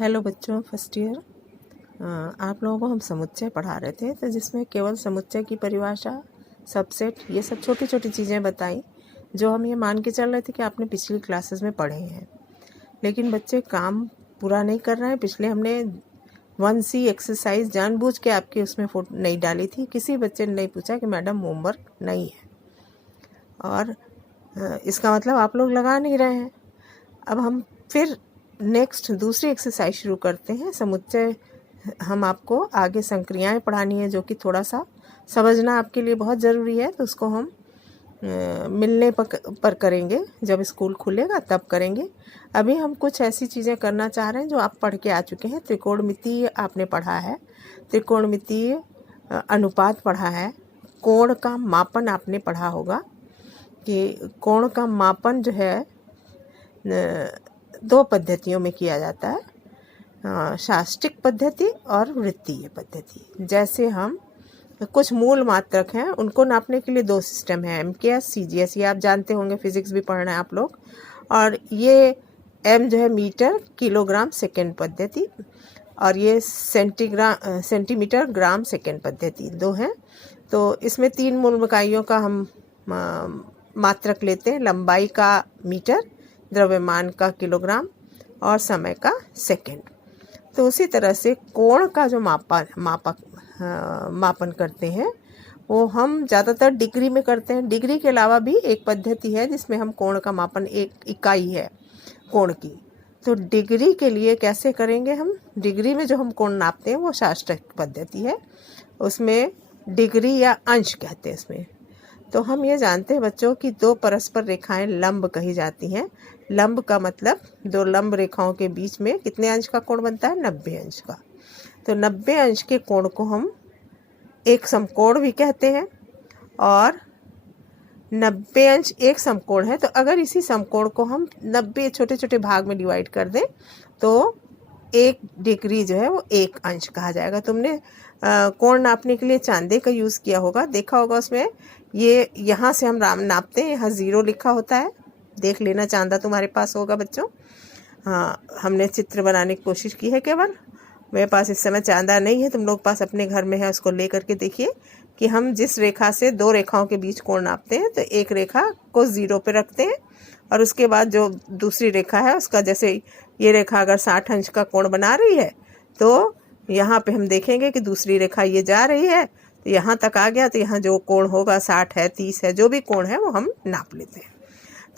Hello बच्चों, first year. आप लोगों को हम समुच्चय पढ़ा रहे थे, तो जिसमें केवल समुच्चय की परिभाषा, सबसेट, ये सब छोटी छोटी चीज़ें बताई जो हम ये मान के चल रहे थे कि आपने पिछली क्लासेस में पढ़े हैं। लेकिन बच्चे काम पूरा नहीं कर रहे हैं। पिछले हमने 1C एक्सरसाइज जानबूझ के आपके उसमें फोटो नहीं डाली थी। किसी बच्चे ने नहीं पूछा कि मैडम होमवर्क नहीं है, और इसका मतलब आप लोग लगा नहीं रहे हैं। अब हम फिर नेक्स्ट दूसरी एक्सरसाइज शुरू करते हैं। समुच्चय हम आपको आगे संक्रियाएं पढ़ानी है, जो कि थोड़ा सा समझना आपके लिए बहुत ज़रूरी है। तो उसको हम मिलने पर करेंगे, जब स्कूल खुलेगा तब करेंगे। अभी हम कुछ ऐसी चीज़ें करना चाह रहे हैं जो आप पढ़ के आ चुके हैं। त्रिकोणमितीय आपने पढ़ा है, त्रिकोणमितीय अनुपात पढ़ा है, कोण का मापन आपने पढ़ा होगा कि कोण का मापन जो है दो पद्धतियों में किया जाता है, शास्त्रिक पद्धति और वृत्तीय पद्धति। जैसे हम कुछ मूल मात्रक हैं, उनको नापने के लिए दो सिस्टम है, MKS, CGS। ये आप जानते होंगे, फिजिक्स भी पढ़ना है आप लोग। और ये M जो है मीटर, किलोग्राम, सेकेंड पद्धति, और ये सेंटीमीटर, ग्राम, सेकेंड पद्धति, दो हैं। तो इसमें तीन मूल इकाइयों का हम मात्रक लेते हैं। लंबाई का मीटर, द्रव्यमान का किलोग्राम, और समय का सेकेंड। तो उसी तरह से कोण का जो मापन करते हैं वो हम ज़्यादातर डिग्री में करते हैं। डिग्री के अलावा भी एक पद्धति है जिसमें हम कोण का मापन, एक इकाई है कोण की। तो डिग्री के लिए कैसे करेंगे हम? डिग्री में जो हम कोण नापते हैं वो शास्त्रीय पद्धति है, उसमें डिग्री या अंश कहते हैं इसमें। तो हम ये जानते हैं बच्चों कि दो परस्पर रेखाएं लंब कही जाती हैं। लंब का मतलब दो लंब रेखाओं के बीच में कितने अंश का कोण बनता है? 90 अंश का। तो 90 अंश के कोण को हम एक समकोण भी कहते हैं, और 90 अंश एक समकोण है। तो अगर इसी समकोण को हम 90 छोटे छोटे भाग में डिवाइड कर दें तो एक डिग्री जो है वो एक अंश कहा जाएगा। तुमने कोण नापने के लिए चांदे का यूज़ किया होगा, देखा होगा उसमें ये यहाँ से हम नापते हैं, यहाँ 0 लिखा होता है। देख लेना, चांदा तुम्हारे पास होगा बच्चों। हाँ, हमने चित्र बनाने की कोशिश की है केवल। मेरे पास इस समय चांदा नहीं है, तुम लोग पास अपने घर में है, उसको ले करके देखिए कि हम जिस रेखा से दो रेखाओं के बीच कोण नापते हैं, तो एक रेखा को 0 पे रखते हैं, और उसके बाद जो दूसरी रेखा है उसका, जैसे ये रेखा अगर 60 अंश का कोण बना रही है, तो यहाँ पे हम देखेंगे कि दूसरी रेखा ये जा रही है, तो यहाँ तक आ गया, तो यहाँ जो कोण होगा 60 है, 30 है, जो भी कोण है वो हम नाप लेते हैं।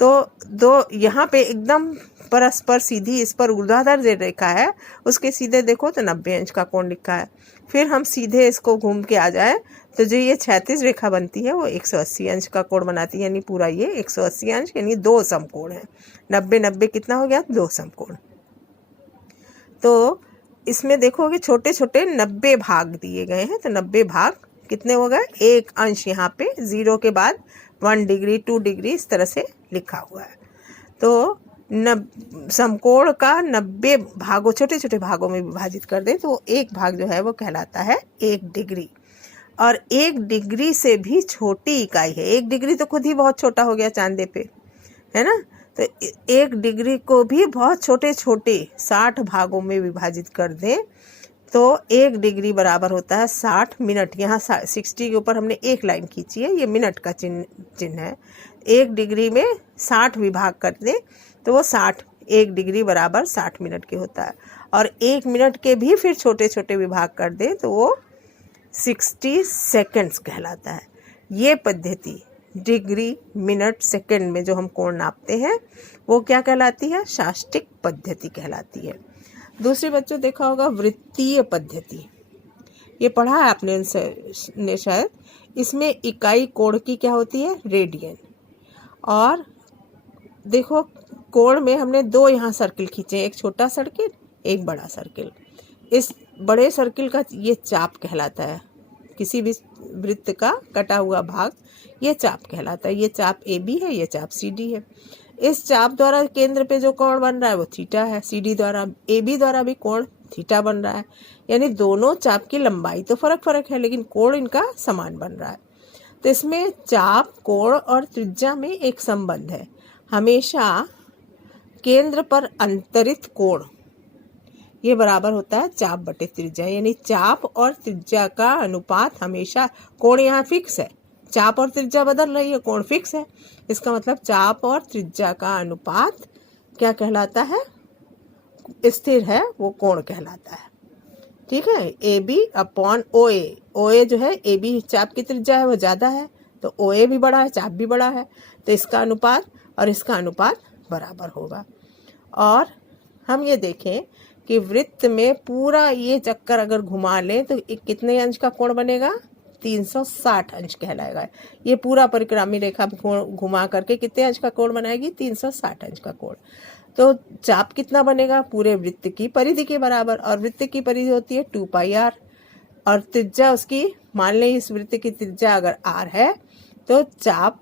तो दो यहाँ पे एकदम परस्पर सीधी, इस पर ऊर्ध्वाधर जो रेखा है उसके सीधे देखो तो 90 अंश का कोण लिखा है। फिर हम सीधे इसको घूम के आ जाए तो जो ये 36 रेखा बनती है वो 180 अंश का कोण बनाती है, यानी पूरा ये 180 अंश, यानी दो समकोण है। 90 90 कितना हो गया? दो समकोण। तो इसमें देखोगे छोटे छोटे 90 भाग दिए गए हैं। तो 90 भाग कितने हो गए? एक अंश। यहाँ पे 0 के बाद 1 डिग्री, 2 डिग्री, इस तरह से लिखा हुआ है। तो समकोण का 90 भागों, छोटे छोटे भागों में विभाजित कर दें तो एक भाग जो है वो कहलाता है 1 डिग्री। और 1 डिग्री से भी छोटी इकाई है। 1 डिग्री तो खुद ही बहुत छोटा हो गया चांदे पे, है ना। तो 1 डिग्री को भी बहुत छोटे छोटे 60 भागों में विभाजित कर दें तो 1 डिग्री बराबर होता है 60 मिनट। यहाँ 60 के ऊपर हमने एक लाइन खींची है, ये मिनट का चिन्ह है। 1 डिग्री में 60 विभाग कर दें तो वो 60, 1 डिग्री बराबर 60 मिनट के होता है। और 1 मिनट के भी फिर छोटे छोटे विभाग कर दें तो वो 60 सेकेंड्स कहलाता है। ये पद्धति डिग्री, मिनट, सेकेंड में जो हम कोण नापते हैं वो क्या कहलाती है? शास्त्रीय पद्धति कहलाती है। दूसरे बच्चों देखा होगा वृत्तीय पद्धति, ये पढ़ा है आपने ने शायद। इसमें इकाई कोण की क्या होती है? रेडियन। और देखो कोण में हमने दो यहाँ सर्किल खींचे, एक छोटा सर्किल, एक बड़ा सर्किल। इस बड़े सर्किल का ये चाप कहलाता है। किसी भी वृत्त का कटा हुआ भाग ये चाप कहलाता है। ये चाप AB है, ये चाप CD है। इस चाप द्वारा केंद्र पे जो कोण बन रहा है वो थीटा है। CD द्वारा, AB द्वारा भी कोण थीटा बन रहा है। यानी दोनों चाप की लंबाई तो फर्क है, लेकिन कोण इनका समान बन रहा है। तो इसमें चाप, कोण और त्रिज्या में एक संबंध है। हमेशा केंद्र पर अंतरित कोण ये बराबर होता है चाप बटे त्रिज्या, यानी चाप और त्रिज्या का अनुपात हमेशा, कोण यहाँ फिक्स है, चाप और त्रिज्या बदल रही है, कोण फिक्स है। इसका मतलब चाप और त्रिज्या का अनुपात क्या कहलाता है, स्थिर है, वो कोण कहलाता है। ठीक है, ए बी अपॉन ओ ए, ओ ए जो है ए बी चाप की त्रिज्या है वो ज़्यादा है, तो ओ ए भी बड़ा है, चाप भी बड़ा है, तो इसका अनुपात और इसका अनुपात बराबर होगा। और हम ये देखें कि वृत्त में पूरा ये चक्कर अगर घुमा लें तो कितने अंश का कोण बनेगा, 360 अंश कहलाएगा। ये पूरा परिक्रामी रेखा घुमा करके कितने अंश का कोण बनाएगी, 360 अंश का कोण। तो चाप कितना बनेगा, पूरे वृत्त की परिधि के बराबर, और वृत्त की परिधि होती है 2 पाई आर, और त्रिज्या उसकी, मान लें इस वृत्त की त्रिज्या अगर आर है तो चाप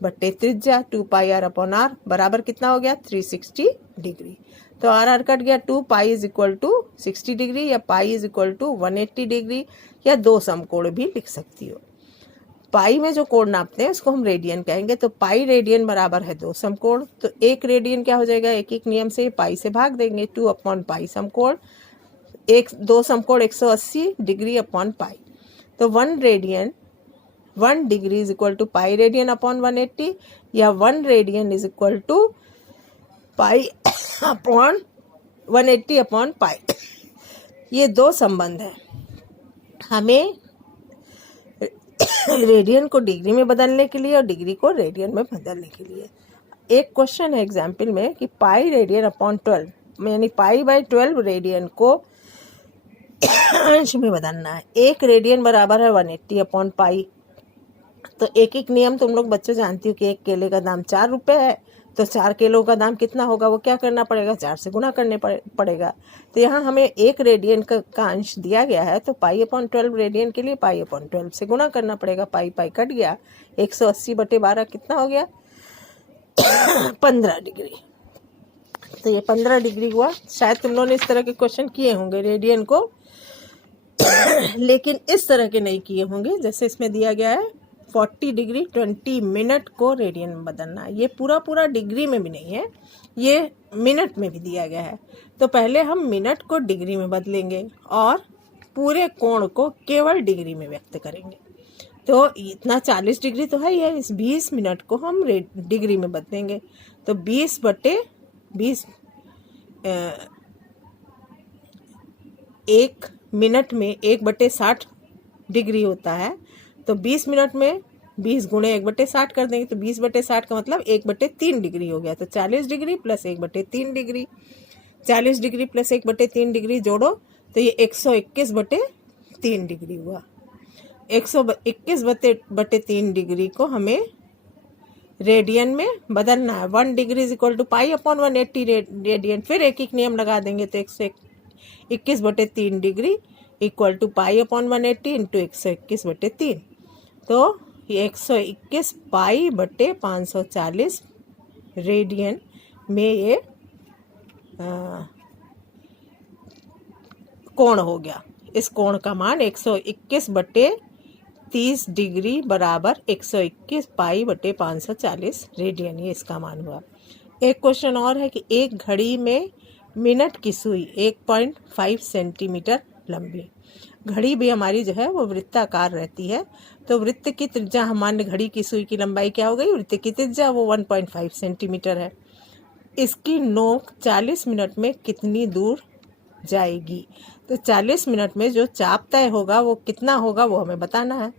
बटे त्रिज्या 2 पाई आर अपॉन आर बराबर कितना हो गया, 360 डिग्री। तो आर आर कट गया, 2 pi is equal to 60 degree, या pi is equal to 180 degree, या 2 समकोण भी लिख सकती हो। पाई में जो कोण नापते हैं उसको हम रेडियन कहेंगे, तो पाई रेडियन बराबर है 2 समकोण। तो एक रेडियन क्या हो जाएगा, एक एक नियम से पाई से भाग देंगे, 2 अपॉन पाई समकोण, 2 समकोण 180 डिग्री अपॉन पाई। तो 1 degree is equal to pi radian upon 180, या 1 radian is equal to pi upon 180 upon pi. ये 2 संबंध है। हमें रेडियन को डिग्री में बदलने के लिए और डिग्री को रेडियन में बदलने के लिए एक क्वेश्चन है एग्जाम्पल में कि पाई रेडियन अपॉन 12, यानी पाई बाई 12 रेडियन को अंश में बदलना है। 1 रेडियन बराबर है 180 अपॉन पाई। तो एक एक नियम तुम लोग बच्चे जानती हो कि 1 केले का दाम 4 रुपये है, तो 4 किलो का दाम कितना होगा, वो क्या करना पड़ेगा, 4 से गुना करने पड़ेगा। तो यहाँ हमें 1 रेडियन का अंश दिया गया है, तो पाई अपॉन 12 रेडियन के लिए पाई अपॉन 12 से गुना करना पड़ेगा। पाई पाई कट गया, 180 बटे 12 कितना हो गया 15 डिग्री। तो ये 15 डिग्री हुआ। शायद तुम लोगों ने इस तरह के क्वेश्चन किए होंगे रेडियन को लेकिन इस तरह के नहीं किए होंगे। जैसे इसमें दिया गया है 40 डिग्री 20 मिनट को रेडियन में बदलना। ये पूरा डिग्री में भी नहीं है, ये मिनट में भी दिया गया है। तो पहले हम मिनट को डिग्री में बदलेंगे और पूरे कोण को केवल डिग्री में व्यक्त करेंगे। तो इतना 40 डिग्री तो है ही है, इस 20 मिनट को हम डिग्री में बदलेंगे। तो 20 बटे 20 1 मिनट में 1 बटे 60 डिग्री होता है। तो 20 मिनट में 20 गुणे 1 बटे 60 कर देंगे, तो 20 बटे 60 का मतलब 1 बटे 3 डिग्री हो गया। तो 40 डिग्री प्लस 1 बटे 3 डिग्री, 40 डिग्री प्लस 1 बटे 3 डिग्री जोड़ो तो ये 121 बटे 3 डिग्री हुआ। 121 बटे 3 डिग्री को हमें रेडियन में बदलना है। 1 degree is equal to pi upon 180 radian. फिर एक एक नियम लगा देंगे, तो 121 बटे 3 degree equal to pi upon 180 into 121 बटे 3। तो ये 121 पाई बटे 540 रेडियन में ये कोण हो गया। इस कोण का मान 121 बटे 30 डिग्री बराबर 121 पाई बटे 540 रेडियन, ये इसका मान हुआ। एक क्वेश्चन और है कि एक घड़ी में मिनट की सुई 1.5 सेंटीमीटर लंबी। घड़ी भी हमारी जो है वो वृत्ताकार रहती है। तो वृत्त की त्रिज्या, हमारे घड़ी की सुई की लंबाई क्या हो गई, वृत्त की त्रिज्या वो 1.5 सेंटीमीटर है। इसकी नोक 40 मिनट में कितनी दूर जाएगी। तो 40 मिनट में जो चाप तय होगा वो कितना होगा, वो हमें बताना है।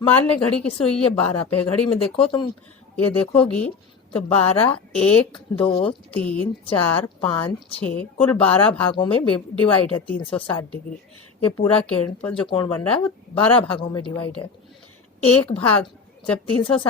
मान ले घड़ी की सुई ये 12 पे है। घड़ी में देखो, तुम ये देखोगी तो 12, 1, 2, 3, 4, 5, 6 कुल 12 भागों में डिवाइड है 360 डिग्री। ये पूरा कोण जो कोण बन रहा है वो 12 भागों में डिवाइड है। एक भाग जब 360